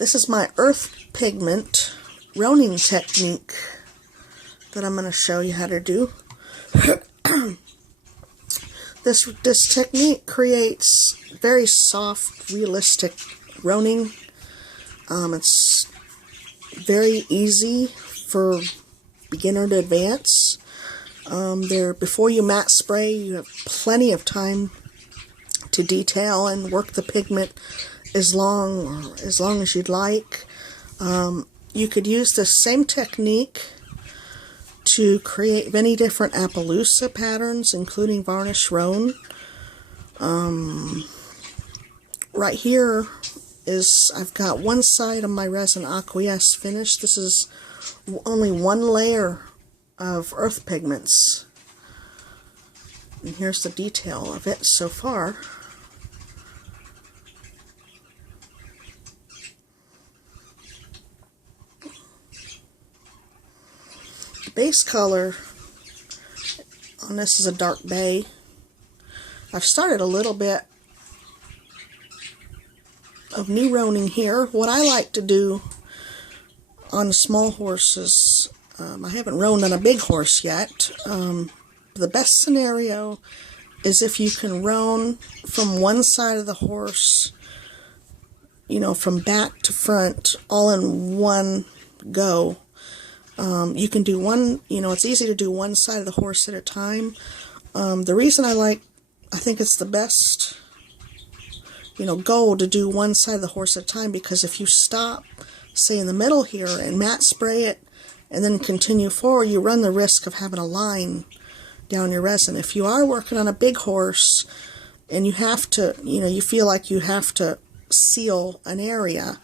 This is my earth pigment roaning technique that I'm going to show you how to do. This technique creates very soft, realistic roaning. It's very easy for beginner to advance. Before you matte spray, you have plenty of time to detail and work the pigment as long as you'd like. You could use the same technique to create many different Appaloosa patterns, including varnish roan. Right here is, I've got one side of my resin aqueous finished. This is only one layer of earth pigments. And here's the detail of it so far. The base color on this is a dark bay. I've started a little bit of new roaning here. What I like to do on small horses, I haven't roaned on a big horse yet. The best scenario is if you can roan from one side of the horse, from back to front, all in one go. You can do one, it's easy to do one side of the horse at a time. The reason I think it's the best, goal to do one side of the horse at a time, because if you stop, say in the middle here, and matte spray it, and then continue forward, you run the risk of having a line down your resin. If you are working on a big horse, and you have to, you feel like you have to seal an area,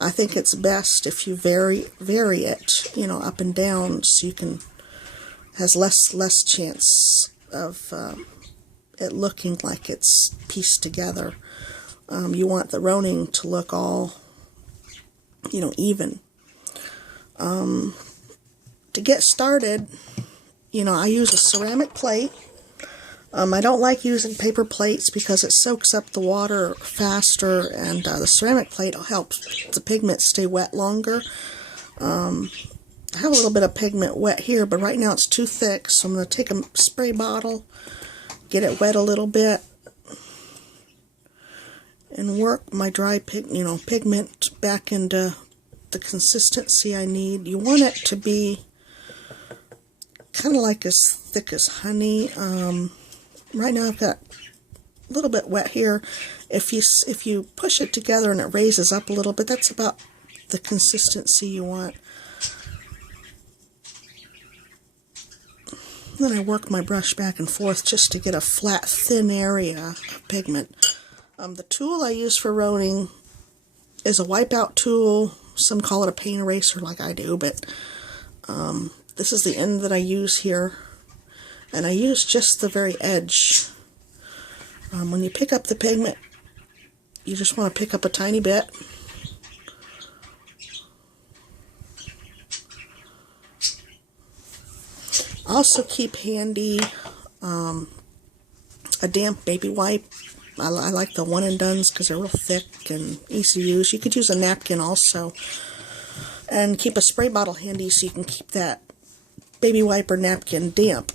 I think it's best if you vary it, up and down, so you can, has less chance of it looking like it's pieced together. You want the roaning to look all, even. To get started, I use a ceramic plate. I don't like using paper plates because it soaks up the water faster, and the ceramic plate will help the pigment stay wet longer. I have a little bit of pigment wet here, but right now it's too thick, so I'm going to take a spray bottle, get it wet a little bit, and work my dry pigment back into the consistency I need. You want it to be kind of like as thick as honey. Right now I've got a little bit wet here. If you push it together and it raises up a little bit, that's about the consistency you want. Then I work my brush back and forth just to get a flat, thin area of pigment. The tool I use for roaning is a wipeout tool. Some call it a paint eraser like I do, but this is the end that I use here. And I use just the very edge. When you pick up the pigment, you just want to pick up a tiny bit. Also keep handy a damp baby wipe. I like the one and dones because they're real thick and easy to use. You could use a napkin also. And keep a spray bottle handy so you can keep that baby wipe or napkin damp.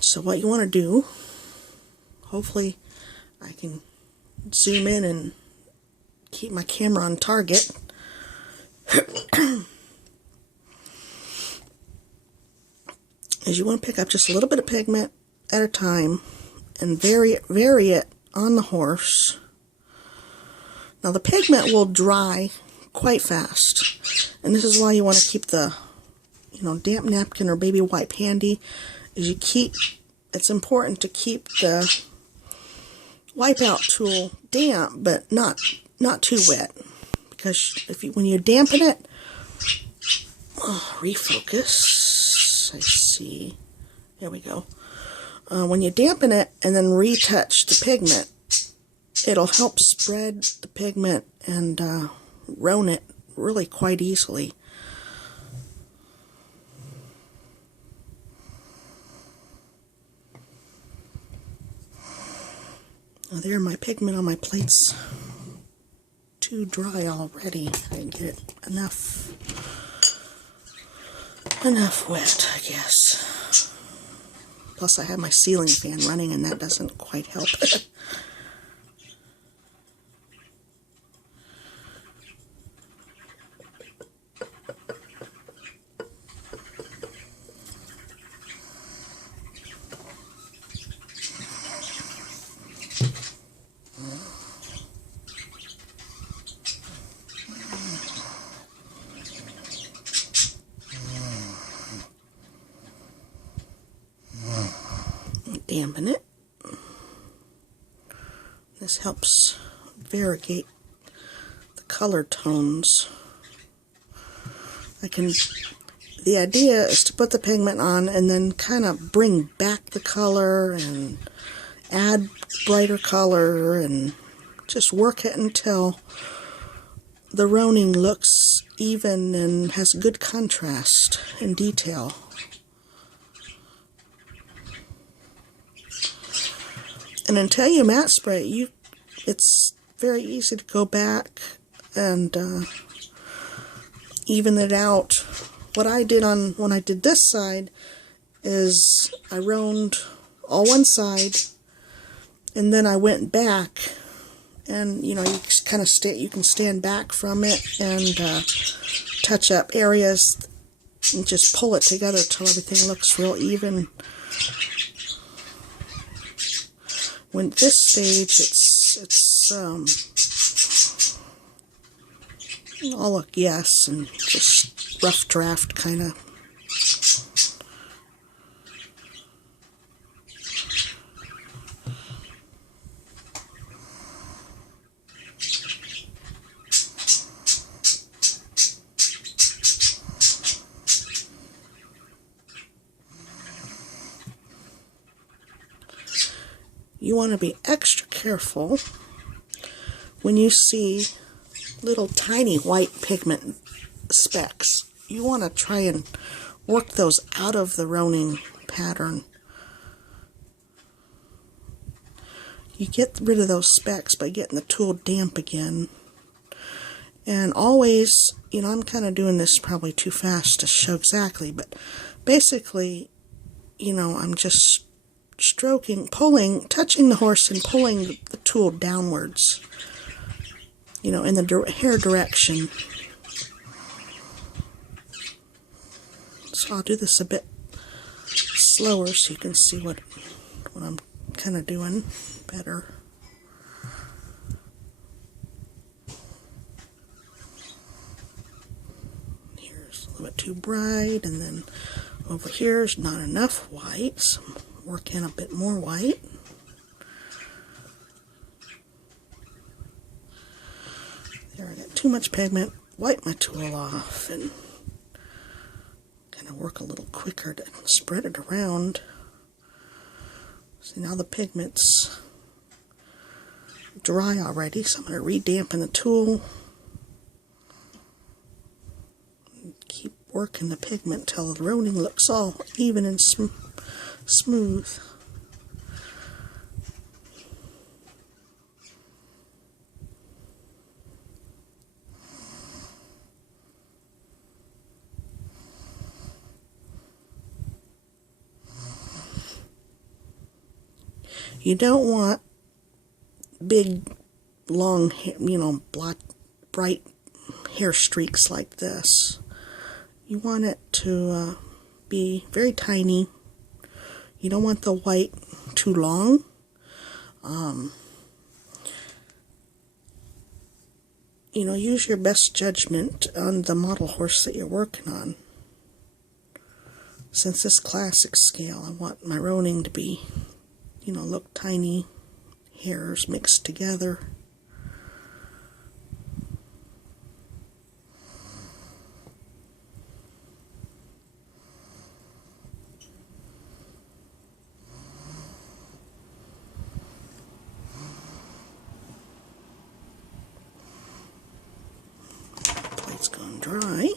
So what you want to do, hopefully I can zoom in and keep my camera on target. Is you want to pick up just a little bit of pigment at a time and vary it on the horse. Now the pigment will dry quite fast, and this is why you want to keep the damp napkin or baby wipe handy. It's important to keep the wipeout tool damp, but not too wet, because when you dampen it, refocus. I see. There we go. When you dampen it and then retouch the pigment, it'll help spread the pigment and roan it really quite easily. Oh, there, my pigment on my plate's too dry already. I didn't get it enough wet, I guess. Plus I have my ceiling fan running and that doesn't quite help. Dampen it. This helps variegate the color tones. The idea is to put the pigment on and then kind of bring back the color and add brighter color and just work it until the roaning looks even and has good contrast and detail. And until you matte spray, it's very easy to go back and even it out. What I did when I did this side is I roaned all one side, and then I went back, and you know, you kind of you can stand back from it and touch up areas and just pull it together till everything looks real even. When this stage, it's all a guess and just rough draft kind of. You want to be extra careful when you see little tiny white pigment specks. You want to try and work those out of the roaning pattern. You get rid of those specks by getting the tool damp again. And always, you know, I'm kind of doing this probably too fast to show exactly, but basically, you know, I'm just stroking, pulling, touching the horse and pulling the tool downwards, you know, in the hair direction. So I'll do this a bit slower so you can see what I'm kind of doing better. Here's a little bit too bright, and then over here is not enough white, so work in a bit more white. There, I got too much pigment. Wipe my tool off and kind of work a little quicker to spread it around. See, now the pigment's dry already, so I'm going to re-dampen the tool. Keep working the pigment till the roaning looks all even and smooth. You don't want big, long, you know, bright hair streaks like this. You want it to be very tiny. You don't want the white too long. You know, use your best judgment on the model horse that you're working on. Since this classic scale, I want my roaning to be, you know, look tiny hairs mixed together. Plate's gone dry.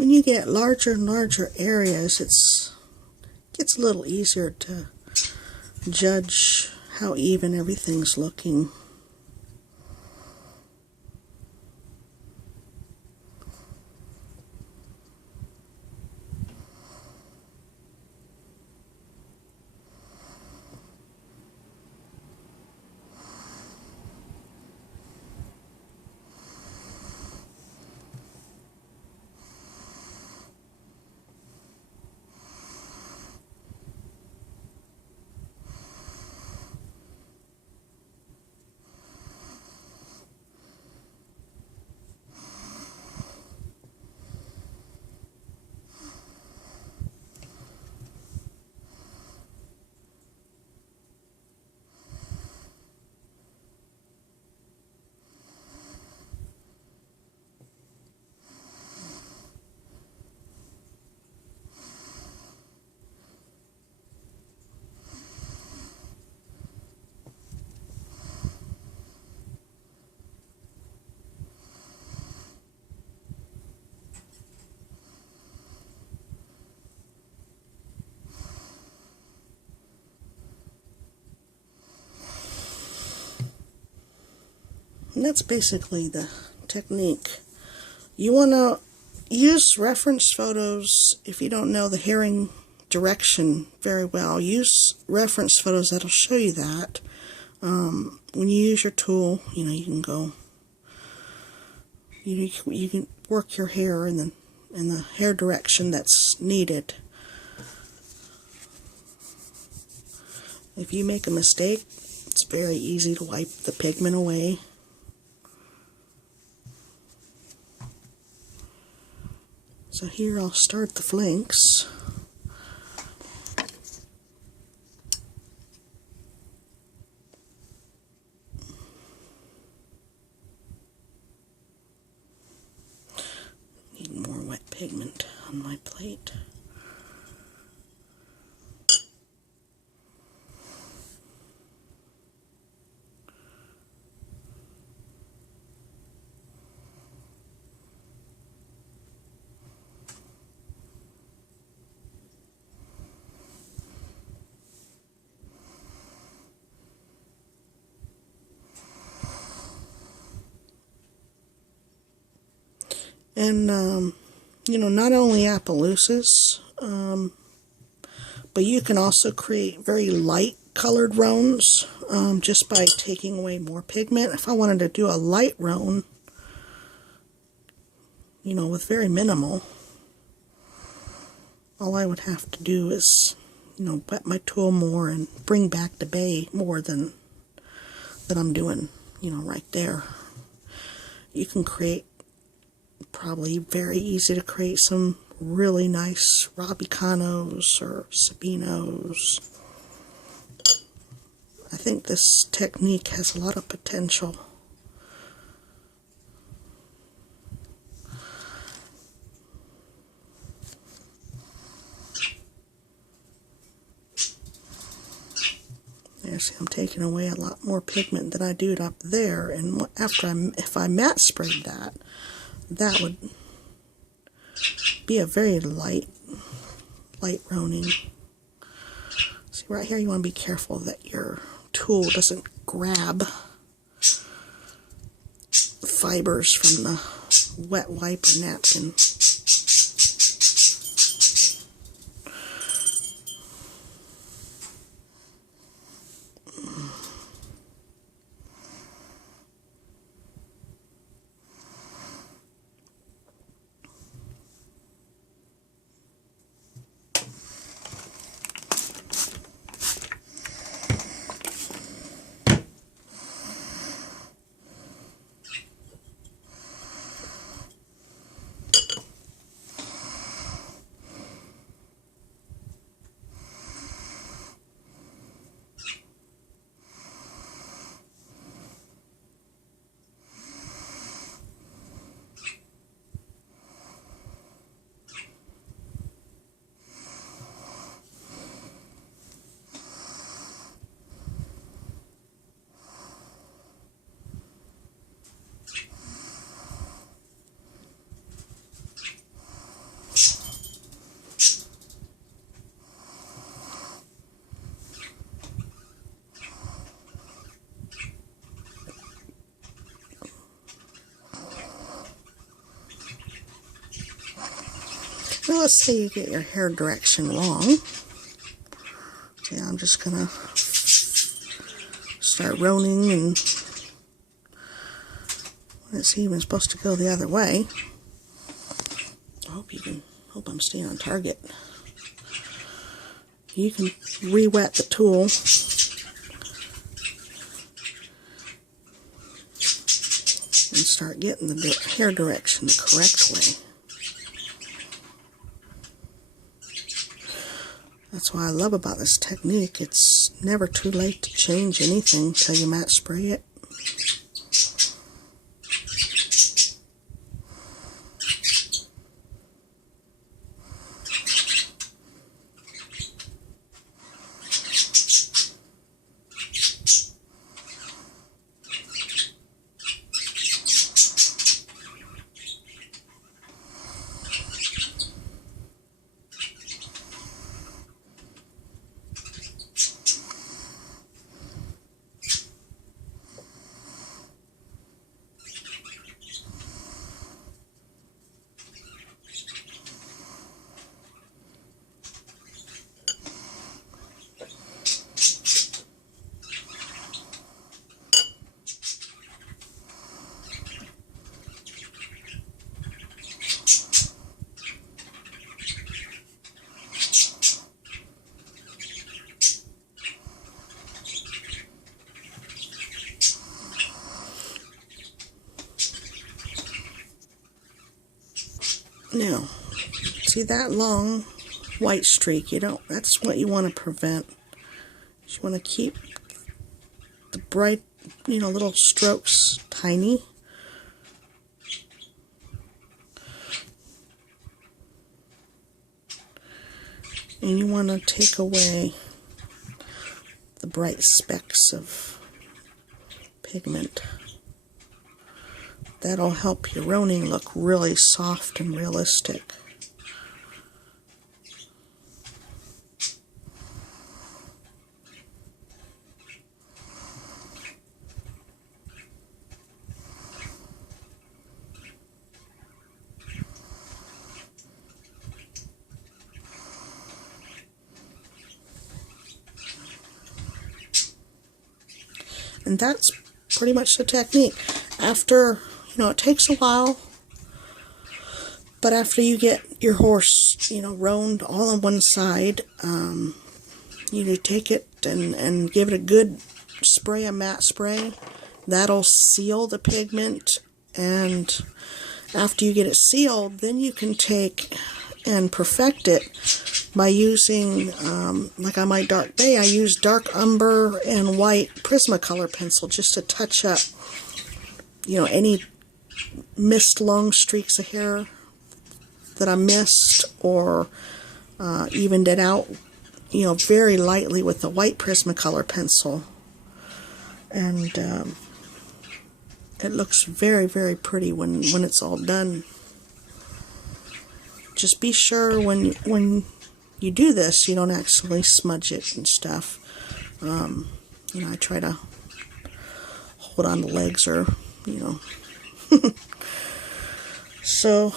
when you get larger and larger areas, it gets a little easier to judge how even everything's looking. And that's basically the technique. You want to use reference photos if you don't know the herring direction very well. Use reference photos that'll show you that. When you use your tool, you can go, you can work your hair in the hair direction that's needed. If you make a mistake, it's very easy to wipe the pigment away. So here I'll start the flanks. Need more wet pigment on my plate. And, not only Appaloosas, but you can also create very light colored roans just by taking away more pigment. If I wanted to do a light roan, with very minimal, all I would have to do is, wet my tool more and bring back the bay more than I'm doing, right there. You can create, probably very easy to create some really nice rabicanos or sabinos. I think this technique has a lot of potential. See, I'm taking away a lot more pigment than I do up there, and if I matte sprayed that would be a very light roaning. See, right here you want to be careful that your tool doesn't grab fibers from the wet wipe or napkin. So let's say you get your hair direction wrong. Yeah, I'm just gonna start roaning, and it's even supposed to go the other way. I hope I'm staying on target. You can re-wet the tool and start getting the hair direction the correct way. That's what I love about this technique. It's never too late to change anything until you matte spray it. Now, see that long white streak? That's what you want to prevent. You want to keep the bright, little strokes tiny. And you want to take away the bright specks of pigment. That'll help your roaning look really soft and realistic. And that's pretty much the technique. After, it takes a while, but after you get your horse, roaned all on one side, you take it and give it a good spray, a matte spray. That'll seal the pigment, and after you get it sealed, then you can take and perfect it by using, like on my dark bay, I use dark umber and white Prismacolor pencil just to touch up, any missed long streaks of hair that I missed, or evened it out, very lightly with the white Prismacolor pencil. And it looks very, very pretty when it's all done. Just be sure when you do this, you don't actually smudge it and stuff. I try to hold on the legs, or, So,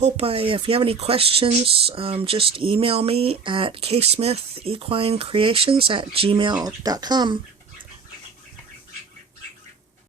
if you have any questions, just email me at ksmith@gmail.com.